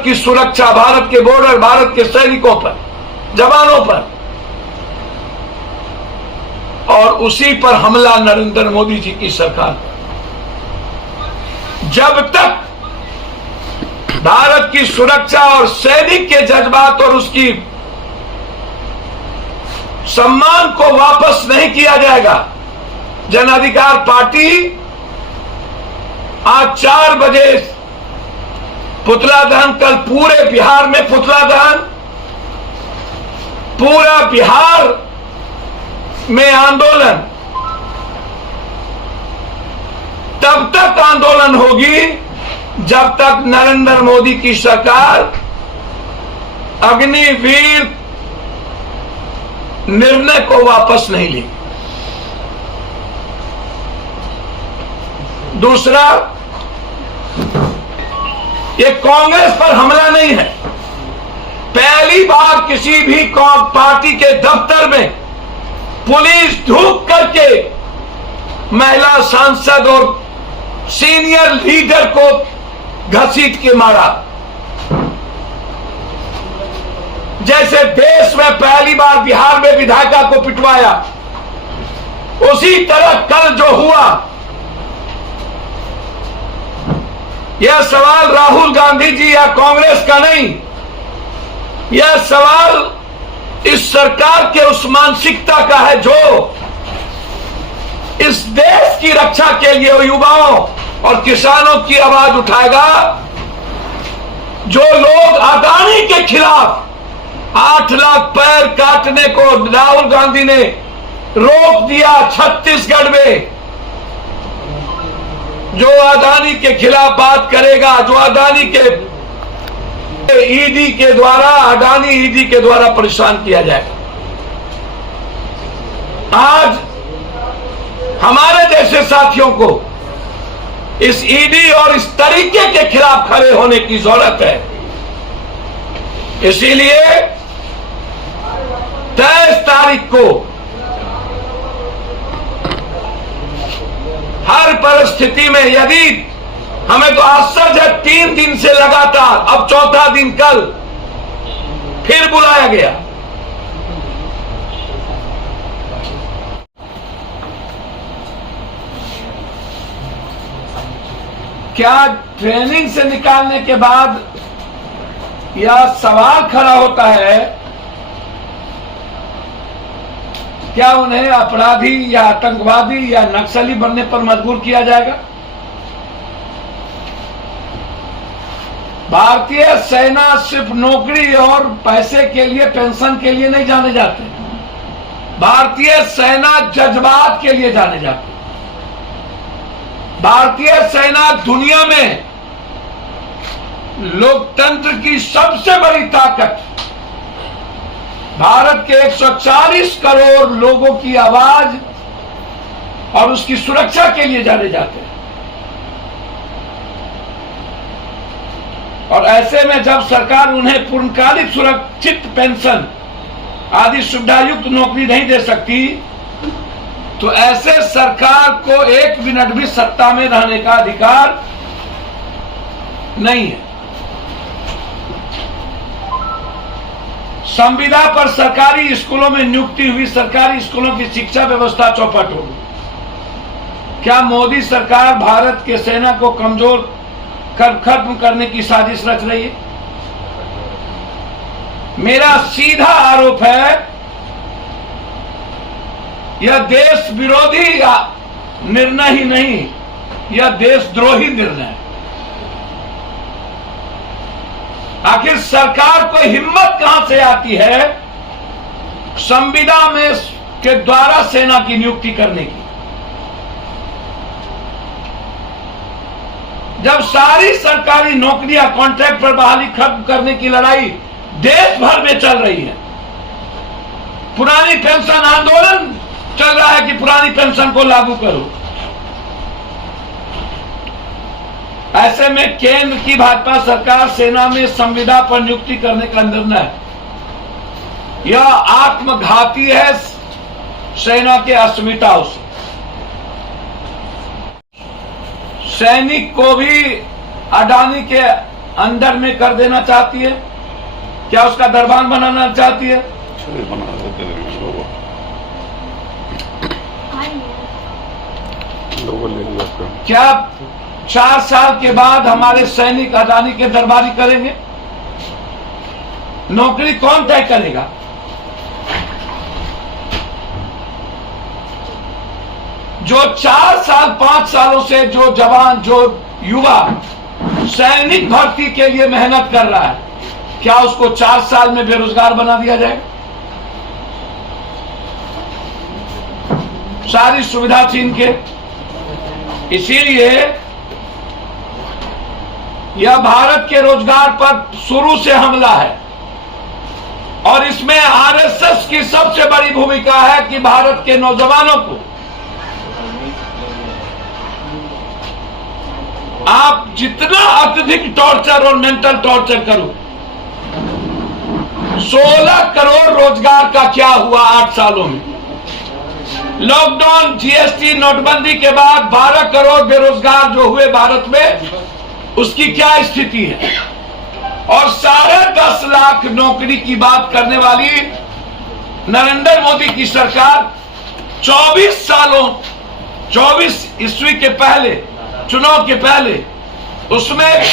भारत की सुरक्षा, भारत के बॉर्डर, भारत के सैनिकों पर, जवानों पर, और उसी पर हमला नरेंद्र मोदी जी की सरकार पर। जब तक भारत की सुरक्षा और सैनिक के जज्बात और उसकी सम्मान को वापस नहीं किया जाएगा, जन अधिकार पार्टी आज 4 बजे पुतला दहन, कल पूरे बिहार में पुतला दहन, पूरा बिहार में आंदोलन, तब तक आंदोलन होगी जब तक नरेंद्र मोदी की सरकार अग्निवीर निर्णय को वापस नहीं लेगी। दूसरा, ये कांग्रेस पर हमला नहीं है। पहली बार किसी भी पार्टी के दफ्तर में पुलिस धूप करके महिला सांसद और सीनियर लीडर को घसीट के मारा। जैसे देश में पहली बार बिहार में विधायिका को पिटवाया, उसी तरह कल जो हुआ, यह सवाल राहुल गांधी जी या कांग्रेस का नहीं, यह सवाल इस सरकार के उस मानसिकता का है जो इस देश की रक्षा के लिए युवाओं और किसानों की आवाज उठाएगा। जो लोग अदानी के खिलाफ 8 लाख पैर काटने को राहुल गांधी ने रोक दिया छत्तीसगढ़ में, जो अदानी के खिलाफ बात करेगा, जो अदानी के ईडी के द्वारा, अडानी ईडी के द्वारा परेशान किया जाएगा। आज हमारे जैसे साथियों को इस ईडी और इस तरीके के खिलाफ खड़े होने की जरूरत है। इसीलिए 23 तारीख को हर परिस्थिति में, यदि हमें तो आश्चर्य है, 3 दिन से लगातार, अब 4था दिन कल फिर बुलाया गया। क्या ट्रेनिंग से निकालने के बाद यह सवाल खड़ा होता है, क्या उन्हें अपराधी या आतंकवादी या नक्सली बनने पर मजबूर किया जाएगा? भारतीय सेना सिर्फ नौकरी और पैसे के लिए, पेंशन के लिए नहीं जाने जाते। भारतीय सेना जज्बात के लिए जाने जाते। भारतीय सेना दुनिया में लोकतंत्र की सबसे बड़ी ताकत, भारत के 140 करोड़ लोगों की आवाज और उसकी सुरक्षा के लिए जाने जाते हैं। और ऐसे में जब सरकार उन्हें पूर्णकालिक सुरक्षित पेंशन आदि सुविधायुक्त नौकरी नहीं दे सकती, तो ऐसे सरकार को 1 मिनट भी सत्ता में रहने का अधिकार नहीं है। संविदा पर सरकारी स्कूलों में नियुक्ति हुई, सरकारी स्कूलों की शिक्षा व्यवस्था चौपट होगी। क्या मोदी सरकार भारत के सेना को कमजोर खत्म करने की साजिश रच रही है? मेरा सीधा आरोप है, यह देश विरोधी निर्णय ही नहीं, यह देशद्रोही निर्णय है। आखिर सरकार को हिम्मत कहां से आती है संविदा में के द्वारा सेना की नियुक्ति करने की, जब सारी सरकारी नौकरियां कॉन्ट्रैक्ट पर बहाली खत्म करने की लड़ाई देश भर में चल रही है। पुरानी पेंशन आंदोलन चल रहा है कि पुरानी पेंशन को लागू करो। ऐसे में केंद्र की भाजपा सरकार सेना में संविदा पर नियुक्ति करने का निर्णय, यह आत्मघाती है सेना के अस्मिताओं से। सैनिक को भी अडानी के अंडर में कर देना चाहती है? क्या उसका दरबार बनाना चाहती है? क्या 4 साल के बाद हमारे सैनिक अडानी के दरबारी करेंगे? नौकरी कौन तय करेगा? जो 4 साल 5 सालों से जो जवान, जो युवा सैनिक भर्ती के लिए मेहनत कर रहा है, क्या उसको 4 साल में बेरोजगार बना दिया जाएगा? सारी सुविधा छीन के। इसीलिए यह भारत के रोजगार पर शुरू से हमला है और इसमें आरएसएस की सबसे बड़ी भूमिका है कि भारत के नौजवानों को आप जितना अत्यधिक टॉर्चर और मेंटल टॉर्चर करो। 16 करोड़ रोजगार का क्या हुआ 8 सालों में? लॉकडाउन, जीएसटी, नोटबंदी के बाद 12 करोड़ बेरोजगार जो हुए भारत में, उसकी क्या स्थिति है? और 10.5 लाख नौकरी की बात करने वाली नरेंद्र मोदी की सरकार 24 ईस्वी के पहले, चुनाव के पहले, उसमें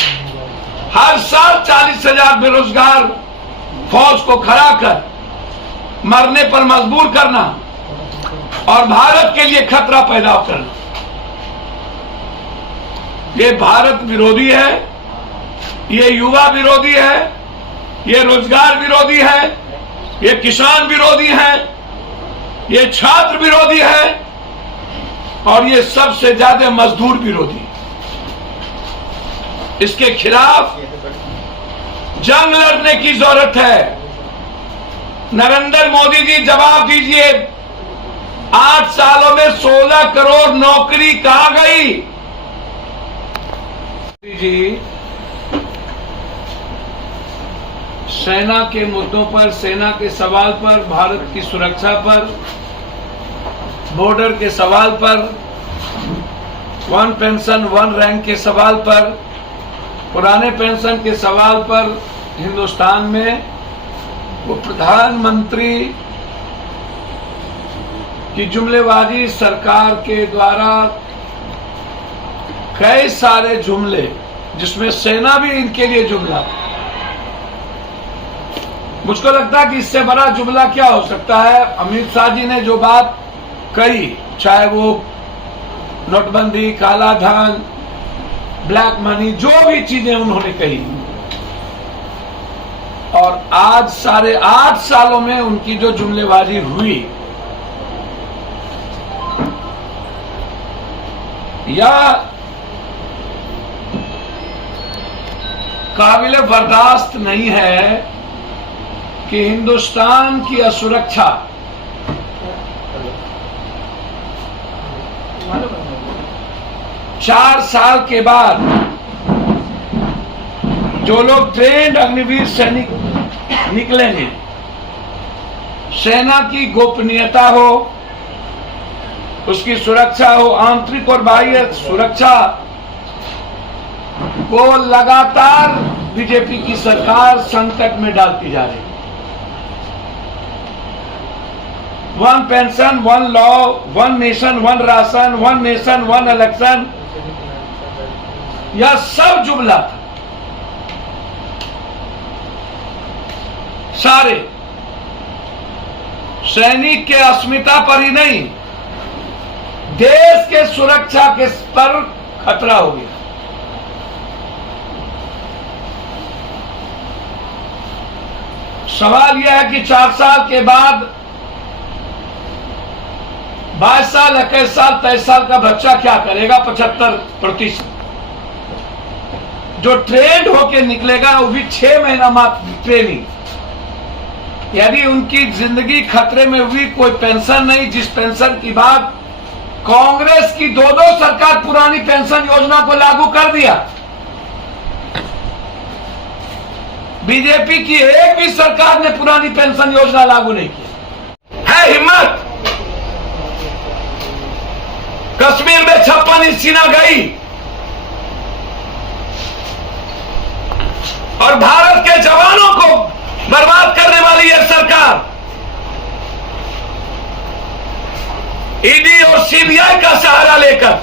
हर साल 40,000 बेरोजगार फौज को खड़ा कर मरने पर मजबूर करना और भारत के लिए खतरा पैदा करना, ये भारत विरोधी है, ये युवा विरोधी है, ये रोजगार विरोधी है, ये किसान विरोधी है, ये छात्र विरोधी है और ये सबसे ज्यादा मजदूर विरोधी। इसके खिलाफ जंग लड़ने की जरूरत है। नरेंद्र मोदी जी जवाब दीजिए, 8 सालों में 16 करोड़ नौकरी कहां गई? जी, सेना के मुद्दों पर, सेना के सवाल पर, भारत की सुरक्षा पर, बॉर्डर के सवाल पर, 1 पेंशन 1 रैंक के सवाल पर, पुराने पेंशन के सवाल पर हिंदुस्तान में वो प्रधानमंत्री की जुमलेबाजी सरकार के द्वारा कई सारे जुमले, जिसमें सेना भी इनके लिए जुमला। मुझको लगता है कि इससे बड़ा जुमला क्या हो सकता है? अमित शाह जी ने जो बात कही, चाहे वो नोटबंदी, काला धन, ब्लैक मनी, जो भी चीजें उन्होंने कही, और आज 8.5 सालों में उनकी जो जुमलेबाजी हुई, यह काबिले बर्दाश्त नहीं है कि हिंदुस्तान की असुरक्षा, चार साल के बाद जो लोग ट्रेंड अग्निवीर सैनिक निकलेंगे, सेना की गोपनीयता हो, उसकी सुरक्षा हो, आंतरिक और बाह्य सुरक्षा को लगातार बीजेपी की सरकार संकट में डालती जा रही है। 1 pension 1 law, 1 nation 1 ration, 1 nation 1 election, यह सब जुमला था। सारे सैनिक के अस्मिता पर ही नहीं, देश के सुरक्षा के पर खतरा हो गया। सवाल यह है कि 4 साल के बाद 22 साल, 21 साल, 23 साल का बच्चा क्या करेगा? 75%। जो ट्रेंड होके निकलेगा वो भी 6 महीना मात्र ट्रेनिंग। यदि उनकी जिंदगी खतरे में हुई, कोई पेंशन नहीं, जिस पेंशन की बात कांग्रेस की 2 सरकार पुरानी पेंशन योजना को लागू कर दिया, बीजेपी की एक भी सरकार ने पुरानी पेंशन योजना लागू नहीं की। है हिम्मत? कश्मीर में 56 इंच सीना गई, और भारत के जवानों को बर्बाद करने वाली यह सरकार ईडी और सीबीआई का सहारा लेकर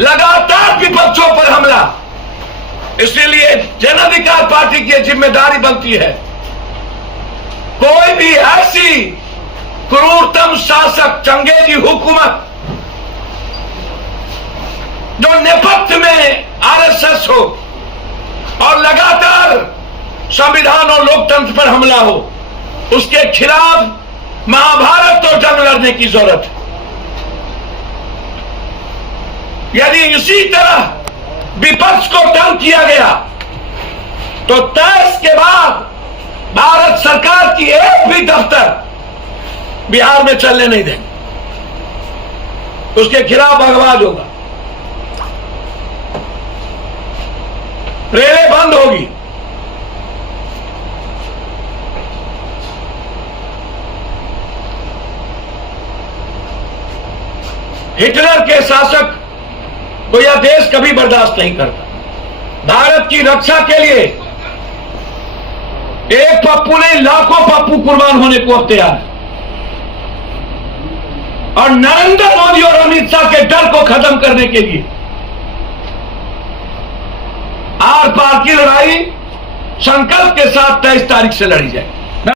लगातार विपक्षों पर हमला। इसलिए जन अधिकार पार्टी की जिम्मेदारी बनती है कोई भी ऐसी क्रूरतम शासक चंगेजी हुकूमत जो नेपथ्य में आरएसएस हो और लगातार संविधान और लोकतंत्र पर हमला हो, उसके खिलाफ महाभारत तो जंग लड़ने की जरूरत है। यदि इसी तरह विपक्ष को तंग किया गया तो 23 के बाद भारत सरकार की एक भी दफ्तर बिहार में चलने नहीं देंगे, उसके खिलाफ बगवाज होगा, रेलें बंद होगी। हिटलर के शासक को यह देश कभी बर्दाश्त नहीं करता। भारत की रक्षा के लिए एक पप्पू नहीं लाखों पप्पू कुर्बान होने को अब तैयार है। और नरेंद्र मोदी और अमित शाह के डर को खत्म करने के लिए आर पार की लड़ाई संकल्प के साथ 23 तारीख से लड़ी जाए।